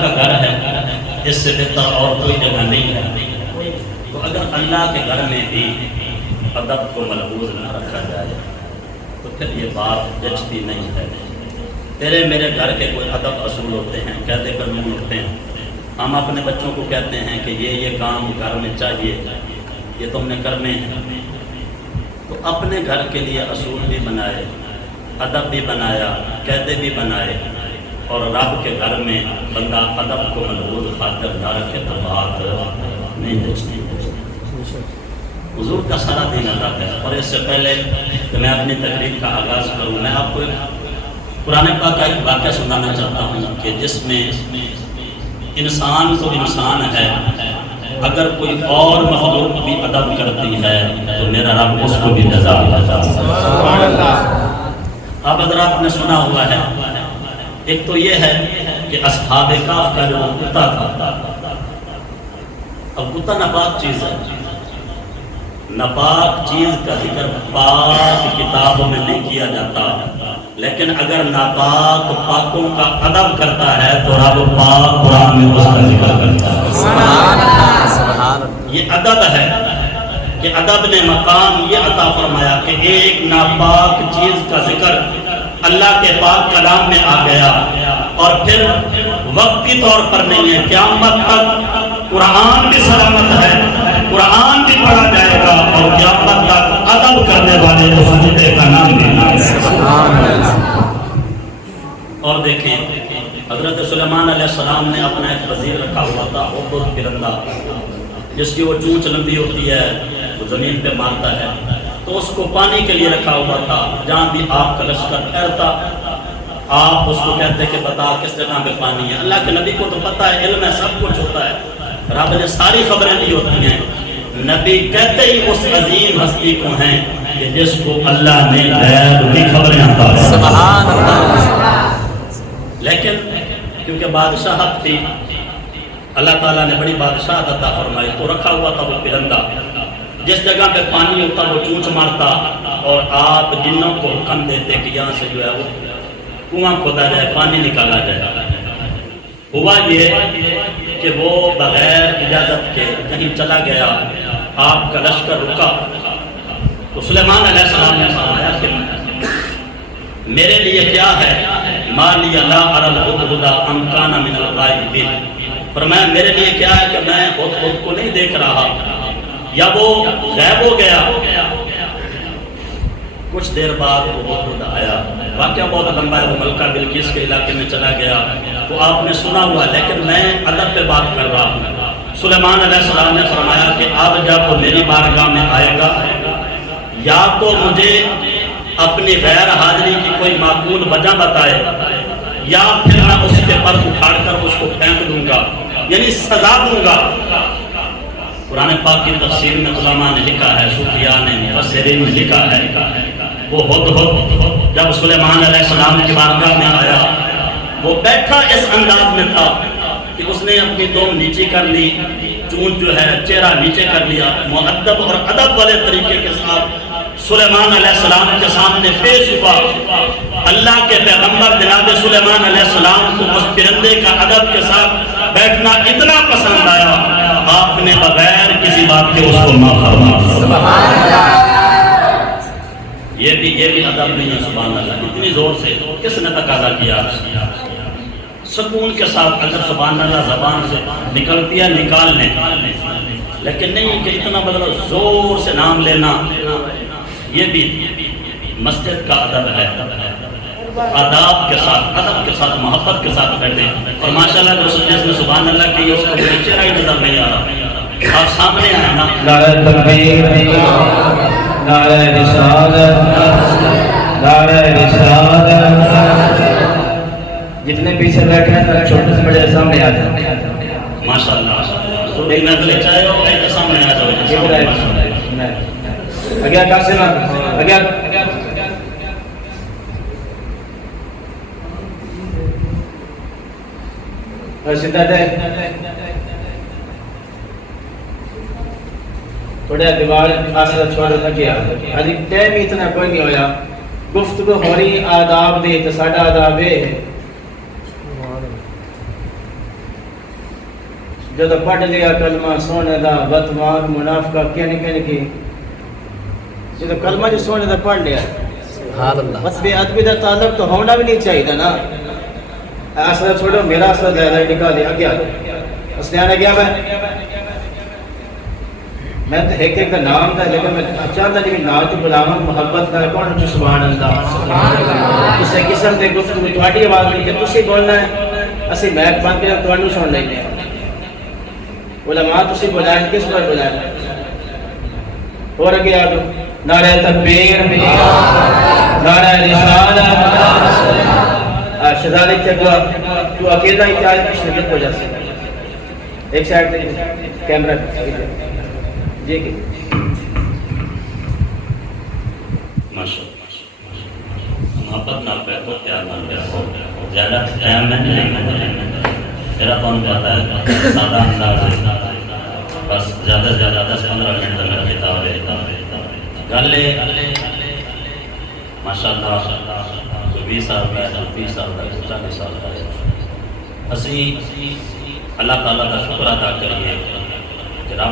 اللہ کا گھر ہے، اس سے بہتر اور کوئی جگہ نہیں ہے۔ تو اگر اللہ کے گھر میں بھی ادب کو ملحوظ نہ رکھا جائے تو پھر یہ بات جچتی نہیں ہے۔ تیرے میرے گھر کے کوئی ادب اصول ہوتے ہیں، کہتے کر منہ اٹھتے ہیں۔ ہم اپنے بچوں کو کہتے ہیں کہ یہ کام گھر میں چاہیے، یہ تم نے کرنے ہیں۔ تو اپنے گھر کے لیے اصول بھی بنائے، ادب بھی بنایا، قاعدے بھی بنائے، اور رب کے گھر میں بندہ ادب کو ملحوظ خاطر نہ رکھے تو بات نہیں جچتی۔ حضور کا سارا دین ادب ہے۔ اور اس سے پہلے کہ میں اپنی تقریر کا آغاز کروں، میں آپ کو قرآن پاک کا ایک واقعہ سنانا چاہتا ہوں کہ جس میں انسان تو انسان ہے، اگر کوئی اور مخلوق بھی ادب کرتی ہے تو میرا رب اس کو بھی جزا دیتا ہے۔ اب حضرات نے سنا ہوا ہے، ایک تو یہ ہے کہ اصحاب کہف کا جو کتا تھا، اب کتا ناپاک چیز ہے، ناپاک چیز کا ذکر پاک کتابوں میں نہیں کیا جاتا، لیکن اگر ناپاک پاکوں کا ادب کرتا ہے تو رب پاک قرآن میں اس کا ذکر کرتا ہے۔ سبحان اللہ۔ یہ ادب ہے کہ ادب نے مقام یہ عطا فرمایا کہ ایک ناپاک چیز کا ذکر اللہ کے پاک کلام میں آ گیا، اور پھر وقتی طور پر نہیں ہے، قیامت تک قرآن بھی سلامت ہے، قرآن بھی پڑھا جائے گا، اور قیامت تک ادب کرنے والے مسجدے کا نام بھی اور دیکھیں حضرت سلیمان علیہ السلام نے اپنا ایک وزیر رکھا ہوا تھا، عبد پرندہ، جس کی وہ چونچ لمبی ہوتی ہے، وہ زمین پہ مارتا ہے، تو اس کو پانی کے لیے رکھا ہوا تھا۔ جہاں بھی آپ کا لشکر ٹھہرتا، آپ اس کو کہتے کہ بتا کس جگہ پہ پانی ہے۔ اللہ کے نبی کو تو پتہ ہے، علم ہے، سب کچھ ہوتا ہے، رب نے ساری خبریں دی ہوتی ہیں۔ نبی کہتے ہی اس عظیم ہستی کو ہیں کہ جس کو اللہ نے غیب کی خبریں عطا فرمائی۔ سبحان اللہ۔ لیکن کیونکہ بادشاہت تھی، اللہ تعالیٰ نے بڑی بادشاہت عطا فرمائی، تو رکھا ہوا تھا وہ پرندہ، جس جگہ پہ پانی ہوتا وہ چونچ مارتا، اور آپ جنوں کو حکم دیتے کہ یہاں سے جو ہے وہ کنواں کھودا جائے، پانی نکالا جائے۔ ہوا یہ کہ وہ بغیر اجازت کے کہیں چلا گیا، آپ کا لشکر رکا، تو سلیمان علیہ السلام نے فرمایا کہ میرے لیے کیا ہے، ما لی لا اری الہدہد ام کان من الغائبین، فرمایا میرے لیے کیا ہے کہ میں ہدہد کو نہیں دیکھ رہا، یا وہ غائب ہو گیا۔ کچھ دیر بعد وہ ہدہد آیا، واقعہ بہت لمبا ہے، وہ ملکہ بلقیس کے علاقے میں چلا گیا، تو آپ نے سنا ہوا، لیکن میں ادب پہ بات کر رہا ہوں۔ سلیمان علیہ السلام نے فرمایا کہ اب جب وہ میری بارگاہ میں آئے گا، یا تو مجھے اپنی غیر حاضری کی کوئی معقول وجہ بتائے، یا پھر میں اس کے پر اکھاڑ کر اس کو پھینک دوں گا، یعنی سزا دوں گا۔ قرآن پاک کی تفسیر میں علماء نے لکھا ہے، صوفیاء نے، مفسرین نے لکھا ہے، وہ ہدہد جب سلیمان علیہ السلام کی بارگاہ میں آیا، وہ بیٹھا اس انداز میں تھا کہ اس نے اپنی دم نیچے کر لی، چونچ جو ہے چہرہ نیچے کر لیا، مؤدب اور ادب والے طریقے کے ساتھ سلیمان علیہ السلام کے سامنے پیش ہوا۔ اللہ کے پیغمبر جناب سلیمان علیہ السلام کو اس پرندے کا ادب کے ساتھ بیٹھنا اتنا پسند آیا، آپ نے بغیر کسی بات کے اس کو معاف فرمایا۔ یہ بھی ادب نہیں ہے، سبحان اللہ۔ اتنی زور سے کس نے تقاضا کیا؟ سکون کے ساتھ اگر سبحان اللہ زبان سے نکلتی ہے نکال لیں، لیکن نہیں کہ اتنا بدل زور سے نام لینا۔ یہ بھی مسجد کا ادب ہے، آداب کے ساتھ، ادب کے ساتھ، محبت کے ساتھ بیٹھے، اور ماشاءاللہ جس نے سبحان اللہ کی اس کو چہرہ ہی نظر نہیں آ رہا، آپ سامنے آئے نا۔ نعرہ تکبیر، نعرہ رسالت، نعرہ رسالت۔ جتنے پیچھے بیٹھے ہیں چھوٹے سے بڑے سامنے آ جائیں ماشاءاللہ۔ تو ایک نظر چاہے ہو ایک سامنے آ جاؤ۔ اگر کہاں سے نا اگر سیدھا دے تھوڑے دیوار آسر چھوڑ دیتا کیا ابھی ٹائم اتنا کوئی نہیں ہویا، گفتگو ہو رہی آداب دے تو ساڑھا آداب ہے جب پڑھ لیا کلمہ سونے دا بدماغ منافقہ کہنے کی جب کلمہ جو سونے دا پڑھ لیا بس بے ادبی دا تعلق تو ہونا بھی نہیں چاہیے نا. اصل چھوڑو میرا اصل ہے نکال دیا گیا اس نے آنے گیا میں تو ایک ایک نام تھا لیکن میں چاہتا نہیں کہ نام تو بلاواں محبت کا کون جو سبحان اللہ کسی قسم کے گفتگو تھوڑی آواز نہیں کہ تسی بولنا ہے اسی میک بند کے تھوڑا سن لینے ہیں. علماء تسی بلائیں کس پر بلائیں اور اگے آ جاؤ نعرہ تکبیر نعرہ رسالت شہزادی چکوا تو اکیلا ہی چاہے کچھ نجت ہو جا سکتا ایک سائڈ کیمرہ جی کی محبت نہ پیار پیار نہ پیار زیادہ ٹائم میں نہیں میرا تو پتا ہے سادہ انداز بس زیادہ سے زیادہ 10-15 منٹ تک میرا کتاب گلے ماشاء اللہ 20 سال کا 30 سال کا 40 سال کا اسی اللہ تعالیٰ کا شکر ادا کریے کہ رب